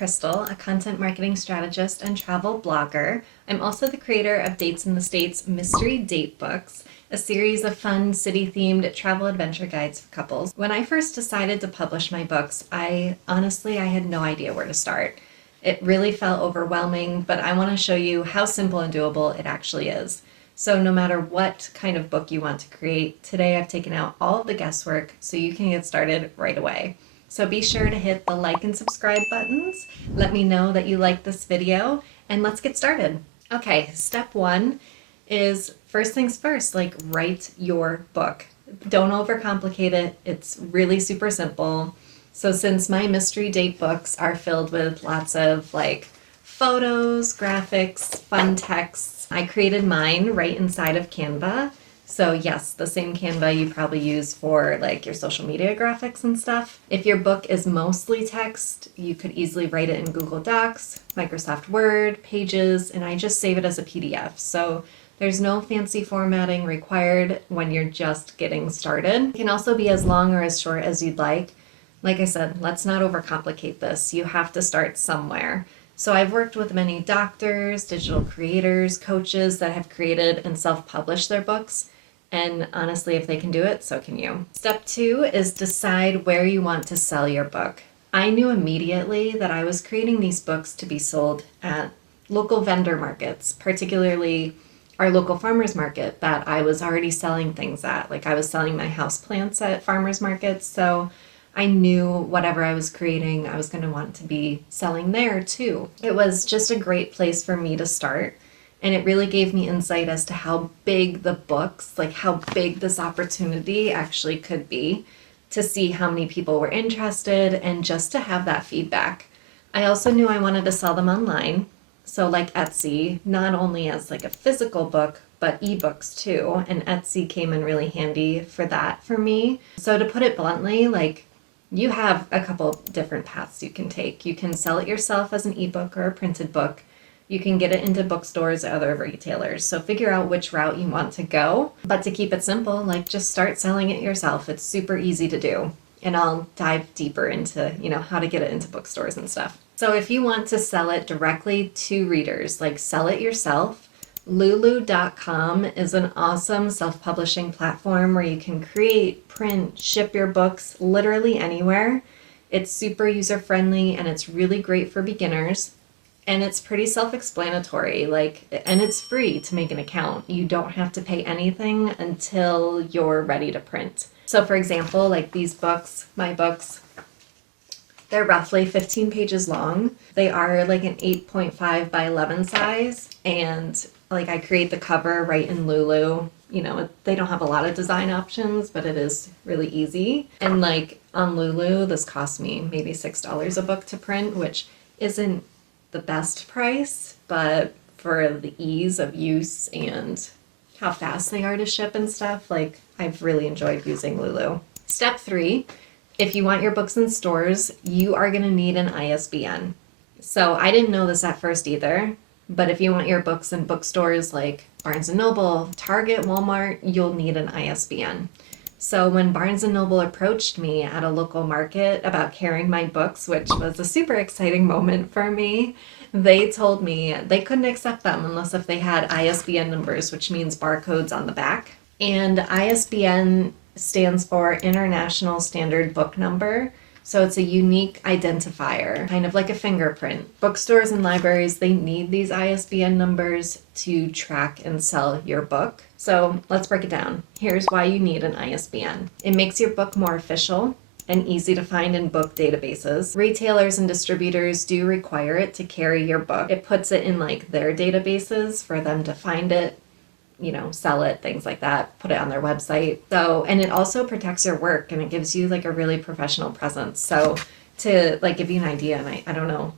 Crystal, a content marketing strategist and travel blogger. I'm also the creator of Dates in the States Mystery Date Books, a series of fun city-themed travel adventure guides for couples. When I first decided to publish my books, I had no idea where to start. It really felt overwhelming, but I want to show you how simple and doable it actually is. So no matter what kind of book you want to create, today I've taken out all of the guesswork so you can get started right away. So be sure to hit the like and subscribe buttons. Let me know that you like this video, and let's get started. Okay, step one is first things first, write your book. Don't overcomplicate it. It's really super simple. So since my mystery date books are filled with lots of photos, graphics, fun texts, I created mine right inside of Canva. So yes, the same Canva you probably use for your social media graphics and stuff. If your book is mostly text, you could easily write it in Google Docs, Microsoft Word, Pages, and I just save it as a PDF. So there's no fancy formatting required when you're just getting started. It can also be as long or as short as you'd like. Like I said, let's not overcomplicate this. You have to start somewhere. So I've worked with many doctors, digital creators, coaches that have created and self-published their books. And honestly, if they can do it, so can you. Step two is decide where you want to sell your book. I knew immediately that I was creating these books to be sold at local vendor markets, particularly our local farmers market that I was already selling things at. I was selling my houseplants at farmers markets, so I knew whatever I was creating, I was going to want to be selling there too. It was just a great place for me to start. And it really gave me insight as to how big the books, how big this opportunity actually could be, to see how many people were interested and just to have that feedback. I also knew I wanted to sell them online. So like Etsy, not only as a physical book, but ebooks too. And Etsy came in really handy for that for me. So to put it bluntly, you have a couple different paths you can take. You can sell it yourself as an ebook or a printed book. You can get it into bookstores or other retailers. So figure out which route you want to go. But to keep it simple, just start selling it yourself. It's super easy to do. And I'll dive deeper into, how to get it into bookstores and stuff. So if you want to sell it directly to readers, sell it yourself, Lulu.com is an awesome self-publishing platform where you can create, print, ship your books literally anywhere. It's super user-friendly and it's really great for beginners. And it's pretty self-explanatory, and it's free to make an account. You don't have to pay anything until you're ready to print. So for example, these books, my books, they're roughly 15 pages long. They are an 8.5 by 11 size. And I create the cover right in Lulu. They don't have a lot of design options, but it is really easy. And on Lulu, this cost me maybe $6 a book to print, which isn't the best price, but for the ease of use and how fast they are to ship and stuff, I've really enjoyed using Lulu. Step three, if you want your books in stores, you are going to need an ISBN. So I didn't know this at first either, but if you want your books in bookstores like Barnes & Noble, Target, Walmart, you'll need an ISBN. So when Barnes & Noble approached me at a local market about carrying my books, which was a super exciting moment for me, they told me they couldn't accept them unless if they had ISBN numbers, which means barcodes on the back. And ISBN stands for International Standard Book Number. So it's a unique identifier, kind of like a fingerprint. Bookstores and libraries, they need these ISBN numbers to track and sell your book. So let's break it down. Here's why you need an ISBN. It makes your book more official and easy to find in book databases. Retailers and distributors do require it to carry your book. It puts it in their databases for them to find it, sell it, things like that, put it on their website. So, and it also protects your work and it gives you a really professional presence. So to give you an idea, and I don't know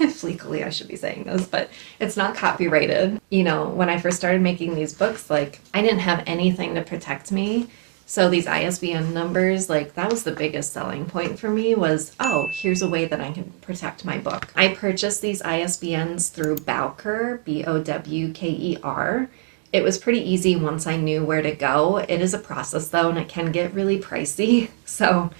if legally I should be saying this, but it's not copyrighted. When I first started making these books, I didn't have anything to protect me. So these ISBN numbers, that was the biggest selling point for me was, oh, here's a way that I can protect my book. I purchased these ISBNs through Bowker, Bowker. It was pretty easy once I knew where to go. It is a process though, and it can get really pricey. So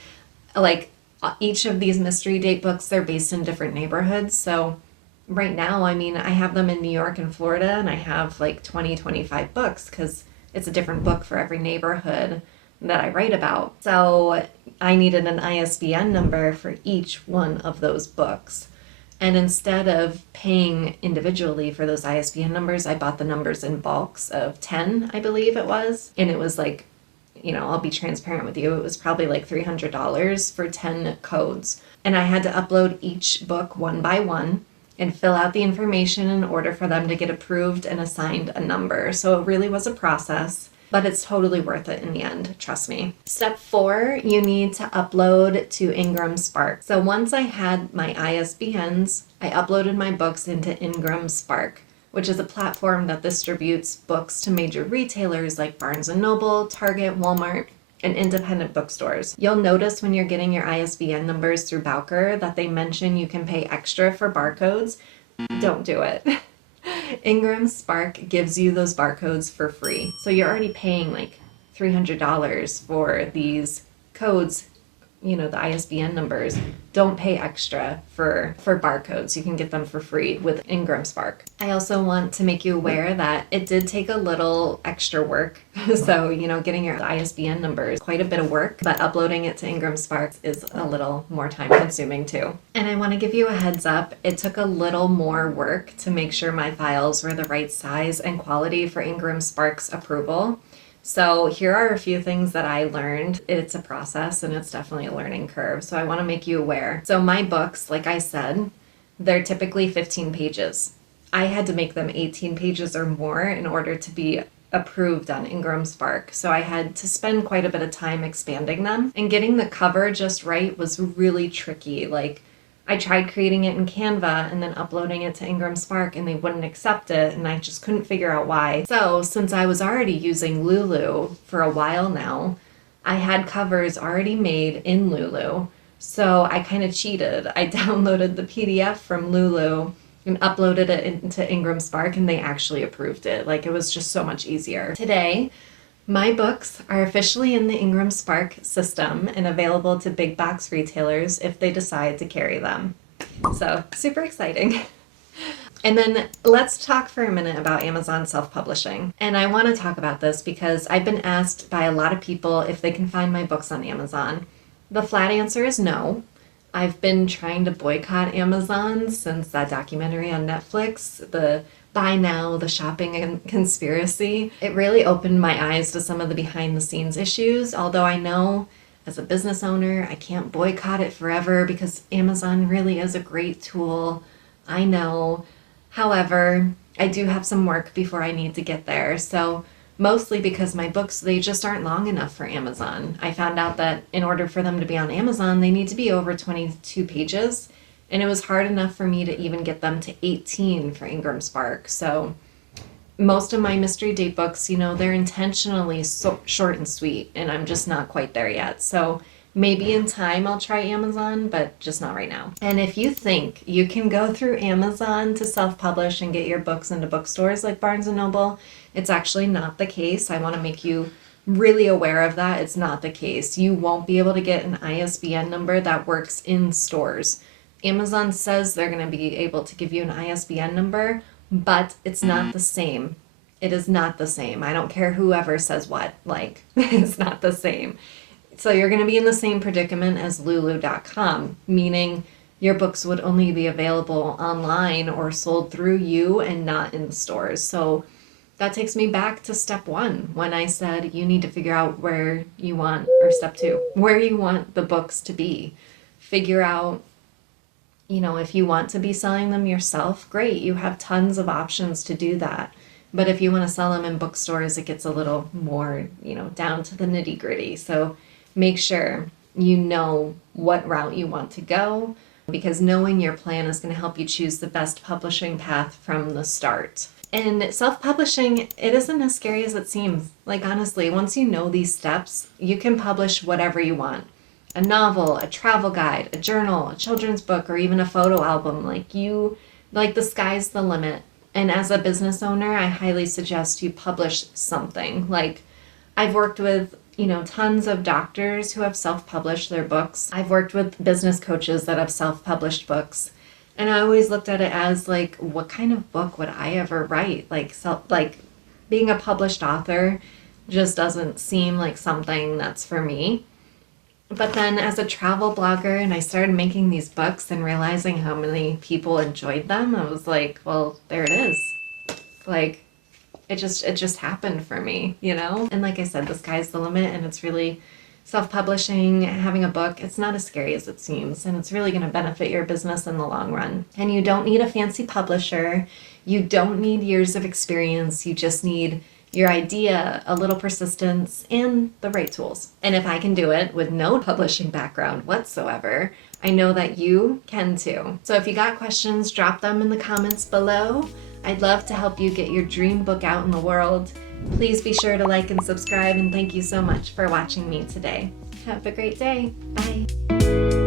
each of these mystery date books, they're based in different neighborhoods. So right now, I mean, I have them in New York and Florida, and I have like 20, 25 books because it's a different book for every neighborhood that I write about. So I needed an ISBN number for each one of those books. And instead of paying individually for those ISBN numbers, I bought the numbers in bulks of 10, I believe it was. And it was like, I'll be transparent with you, it was probably like $300 for 10 codes. And I had to upload each book one by one and fill out the information in order for them to get approved and assigned a number. So it really was a process, but it's totally worth it in the end, trust me. Step 4, you need to upload to Ingram Spark. So once I had my ISBNs, I uploaded my books into Ingram Spark, which is a platform that distributes books to major retailers like Barnes & Noble, Target, Walmart, and independent bookstores. You'll notice when you're getting your ISBN numbers through Bowker that they mention you can pay extra for barcodes. Don't do it. Ingram Spark gives you those barcodes for free. So you're already paying like $300 for these codes, the ISBN numbers. Don't pay extra for barcodes. You can get them for free with Ingram Spark. I also want to make you aware that it did take a little extra work. So, getting your ISBN numbers, quite a bit of work, but uploading it to Ingram Spark is a little more time consuming too. And I want to give you a heads up, it took a little more work to make sure my files were the right size and quality for Ingram Spark's approval. So here are a few things that I learned. It's a process and it's definitely a learning curve. So I want to make you aware. So my books, like I said, they're typically 15 pages. I had to make them 18 pages or more in order to be approved on Ingram Spark. So I had to spend quite a bit of time expanding them. And getting the cover just right was really tricky. Like, I tried creating it in Canva and then uploading it to Ingram Spark and they wouldn't accept it and I just couldn't figure out why. So since I was already using Lulu for a while now, I had covers already made in Lulu. So I kind of cheated. I downloaded the PDF from Lulu and uploaded it into Ingram Spark and they actually approved it. Like, it was just so much easier. Today, my books are officially in the Ingram Spark system and available to big box retailers if they decide to carry them. So, super exciting. And then let's talk for a minute about Amazon self-publishing. And I want to talk about this because I've been asked by a lot of people if they can find my books on Amazon. The flat answer is no. I've been trying to boycott Amazon since that documentary on Netflix, the Buy Now, the shopping conspiracy. It really opened my eyes to some of the behind the scenes issues, although I know as a business owner, I can't boycott it forever because Amazon really is a great tool. I know. However, I do have some work before I need to get there. So mostly because my books, they just aren't long enough for Amazon. I found out that in order for them to be on Amazon, they need to be over 22 pages. And it was hard enough for me to even get them to 18 for Ingram Spark. So most of my mystery date books, they're intentionally so short and sweet, and I'm just not quite there yet. So maybe in time I'll try Amazon, but just not right now. And if you think you can go through Amazon to self-publish and get your books into bookstores like Barnes & Noble, it's actually not the case. I want to make you really aware of that. It's not the case. You won't be able to get an ISBN number that works in stores. Amazon says they're going to be able to give you an ISBN number, but it's not the same. It is not the same. I don't care whoever says what, it's not the same. So you're going to be in the same predicament as Lulu.com, meaning your books would only be available online or sold through you and not in the stores. So that takes me back to step 1 when I said you need to figure out where you want, or step 2, where you want the books to be. Figure out, if you want to be selling them yourself, great. You have tons of options to do that. But if you want to sell them in bookstores, it gets a little more, down to the nitty gritty. So make sure you know what route you want to go, because knowing your plan is going to help you choose the best publishing path from the start. And self-publishing, it isn't as scary as it seems. Honestly, once you know these steps, you can publish whatever you want. A novel, a travel guide, a journal, a children's book, or even a photo album. The sky's the limit. And as a business owner, I highly suggest you publish something. I've worked with tons of doctors who have self-published their books. I've worked with business coaches that have self-published books. And I always looked at it as like, what kind of book would I ever write? Like being a published author just doesn't seem like something that's for me. But then as a travel blogger, and I started making these books and realizing how many people enjoyed them, I was like, well, there it is. Like, it just happened for me, And like I said, the sky's the limit, and it's really self-publishing, having a book, it's not as scary as it seems, and it's really going to benefit your business in the long run. And you don't need a fancy publisher. You don't need years of experience. You just need your idea, a little persistence, and the right tools. And if I can do it with no publishing background whatsoever, I know that you can too. So if you got questions, drop them in the comments below. I'd love to help you get your dream book out in the world. Please be sure to like and subscribe, and thank you so much for watching me today. Have a great day. Bye.